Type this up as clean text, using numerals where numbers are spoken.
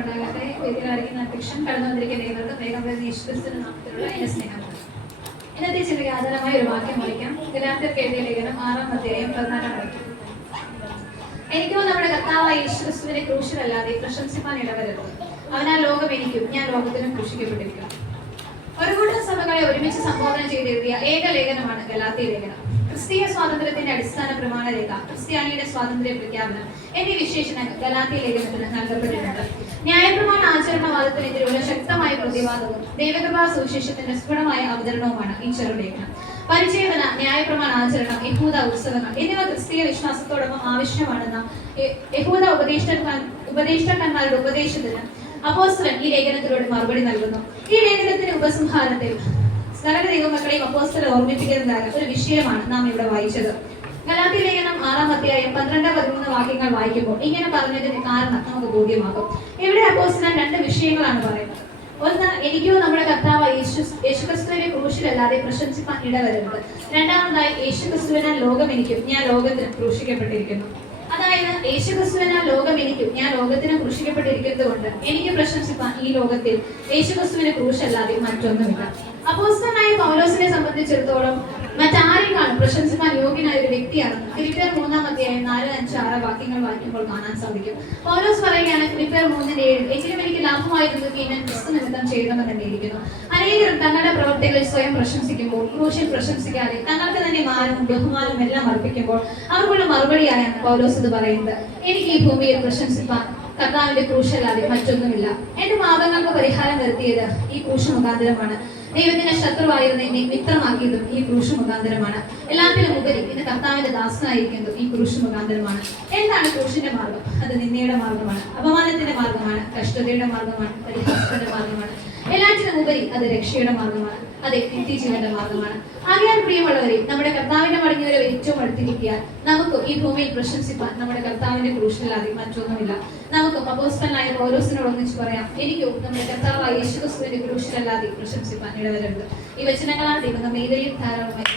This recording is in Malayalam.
ഉണ്ടാകട്ടെ. വേദിയിലായിരിക്കുന്ന അധ്യക്ഷൻ കടന്നു വന്നിരിക്കുന്ന വേഗം യേശുക്രിസ്തുവിന്റെ നാമത്തിലുള്ള എന്റെ സ്നേഹമാണ്. ഇന്നത്തെ ചില ആധാരമായ ഒരു വാക്യം വായിക്കാം. ഗലാത്യർക്ക് എഴുതിയ ലേഖനം 6-ാം അധ്യായം 14-ാം വാക്യം. എനിക്കോ നമ്മുടെ കർത്താവായ യേശുക്രിസ്തുവിനെ ക്രൂശിലല്ലാതെ പ്രശംസിപ്പാൻ ഇടവരരുത്. അവനാൽ ലോകം എനിക്കും ഞാൻ ലോകത്തിനും ക്രൂശിക്കപ്പെട്ടിരിക്കുന്നു. ഒരു കൂട്ടം സഭകളെ ഒരുമിച്ച് സംബോധന ചെയ്ത് എഴുതിയ ഏക ലേഖനമാണ് ഗലാത്യ ലേഖനം. ക്രിസ്തീയ സ്വാതന്ത്ര്യത്തിന്റെ അടിസ്ഥാന പ്രമാണരേഖ, ക്രിസ്ത്യാനിയുടെ സ്വാതന്ത്ര്യ പ്രഖ്യാപനം എന്നീ വിശേഷണങ്ങൾ ഗലാത്യ ലേഖനത്തിന് നൽകപ്പെട്ടിട്ടുണ്ട്. ന്യായപ്രമാണ ആചരണവാദത്തിനെതിരെയുള്ള ശക്തമായ പ്രതിവാദവും ദൈവകൃപാ സുവിശേഷത്തിന്റെ സ്ഫുടമായ അവതരണവുമാണ് ഈ ചെറുലേഖനം. പരിചേവന, ന്യായപ്രമാണ ആചരണം, യഹൂദ ഉത്സവങ്ങൾ എന്നിവ ക്രിസ്തീയ വിശ്വാസത്തോടൊപ്പം ആവശ്യമാണെന്ന യഹൂദ ഉപദേഷ്ടാക്കന്മാരുടെ ഉപദേശത്തിന് അപ്പോസ്തലൻ ഈ ലേഖനത്തിലൂടെ മറുപടി നൽകുന്നു. ഈ ലേഖനത്തിന്റെ ഉപസംഹാരത്തിൽ സകല ദൈവമക്കളെയും അപ്പോസ്തലൻ ഓർമ്മിപ്പിക്കുന്നതായ ഒരു വിഷയമാണ് നാം ഇവിടെ വായിച്ചത്. ഗലാത്യ ലേഖനം 6-ാം അധ്യായം 12-13 വാക്യങ്ങൾ വായിക്കുമ്പോൾ ഇങ്ങനെ പറഞ്ഞതിന് കാരണം നമുക്ക് ബോധ്യമാകും. ഇവിടെ അപ്പോസ്തലൻ 2 വിഷയങ്ങളാണ് പറയുന്നത്. ഒന്ന്, എനിക്കോ നമ്മുടെ കർത്താവ് യേശുക്രിസ്തുവിനെ ക്രൂശിലല്ലാതെ പ്രശംസിപ്പാൻ ഇടവരരുത്. രണ്ടാമതായി, യേശുക്രിസ്തുവിനാൽ ലോകം എനിക്കും ഞാൻ ലോകത്തിന് ക്രൂശിക്കപ്പെട്ടിരിക്കുന്നു. അതായത്, യേശുക്രിസ്തുവിനാൽ ലോകം എനിക്കും ഞാൻ ലോകത്തിന് ക്രൂശിക്കപ്പെട്ടിരിക്കുന്നത് കൊണ്ട് എനിക്ക് പ്രശംസിപ്പാൻ ഈ ലോകത്തിൽ യേശുക്രിസ്തുവിനെ ക്രൂശല്ലാതെ മറ്റൊന്നുമില്ല. അപ്പോസ്തലനായ പൗലോസിനെ സംബന്ധിച്ചിടത്തോളം മറ്റാരെക്കാളും പ്രശംസിക്കാൻ യോഗ്യനായ ഒരു വ്യക്തിയാണെന്ന് ഫിലിപ്പിയർ 3-ാം അധ്യായം 4, 5, 6 വാക്യങ്ങൾ വായിക്കുമ്പോൾ കാണാൻ സാധിക്കും. പൗലോസ് പറയുകയാണ് ഫിലിപ്പിയർ 3:7, എങ്കിലും എനിക്ക് ലാഭമായിരുന്നത് ഞാൻ ക്രിസ്തു നിമിത്തം ചെയ്യണമെന്ന് തന്നെയിരിക്കുന്നു. അനേകരും തങ്ങളുടെ പ്രവർത്തികളിൽ സ്വയം പ്രശംസിക്കുമ്പോൾ ക്രൂശിൽ പ്രശംസിക്കാതെ തങ്ങൾക്ക് തന്നെ മാനവും ബഹുമാനവും എല്ലാം അർപ്പിക്കുമ്പോൾ അവർക്കുള്ള മറുപടിയായാണ് പൗലോസ് ഇത് പറയുന്നത്. എനിക്ക് ഈ ഭൂമിയിൽ പ്രശംസിപ്പാൻ കർത്താവിന്റെ ക്രൂശല്ലാതെ മറ്റൊന്നുമില്ല. എന്റെ പാപങ്ങൾക്ക് പരിഹാരം വരുത്തിയത് ഈ ക്രൂശ് മുഖാന്തരമാണ്. ദൈവത്തിന്റെ ശത്രുവായിരുന്ന എന്നെ മിത്രമാക്കിയതും ഈ ക്രൂശ് മുഖാന്തരമാണ്. എല്ലാത്തിനും ഉപരി ഇന്ന് കർത്താവിന്റെ ദാസനായിരിക്കുന്നതും ഈ ക്രൂശ് മുഖാന്തരമാണ്. എന്താണ് ക്രൂശിന്റെ മാർഗം? അത് നിന്ദയുടെ മാർഗമാണ്, അപമാനത്തിന്റെ മാർഗമാണ്, കഷ്ടതയുടെ മാർഗമാണ്, പരിഹാസത്തിന്റെ മാർഗമാണ്. എല്ലാറ്റിനും ഉപരി അത് രക്ഷയുടെ മാർഗമാണ്, അത് നിത്യജീവന്റെ മാർഗമാണ്. ആകയാൽ പ്രിയമുള്ളവരെ, നമ്മുടെ കർത്താവിന്റെ മടങ്ങിയവരെ ഏറ്റവും അടുത്തിരിക്കാൻ നമുക്ക് ഈ ഭൂമിയിൽ പ്രശംസിപ്പാൻ നമ്മുടെ കർത്താവിന്റെ ക്രൂശിലല്ലാതെ മറ്റൊന്നുമില്ല. നമുക്ക് അപ്പോസ്തലനായ പൗലോസിനോട് ഒന്നിച്ച് പറയാം, എനിക്കും നമ്മുടെ കർത്താവായ യേശുക്രിസ്തുവിന്റെ ക്രൂശിലല്ലാതെ പ്രശംസിപ്പാൻ ഇടവരരുത്. ഈ വചനങ്ങളാൽ ദൈവം നമ്മെ ധാരാളമായി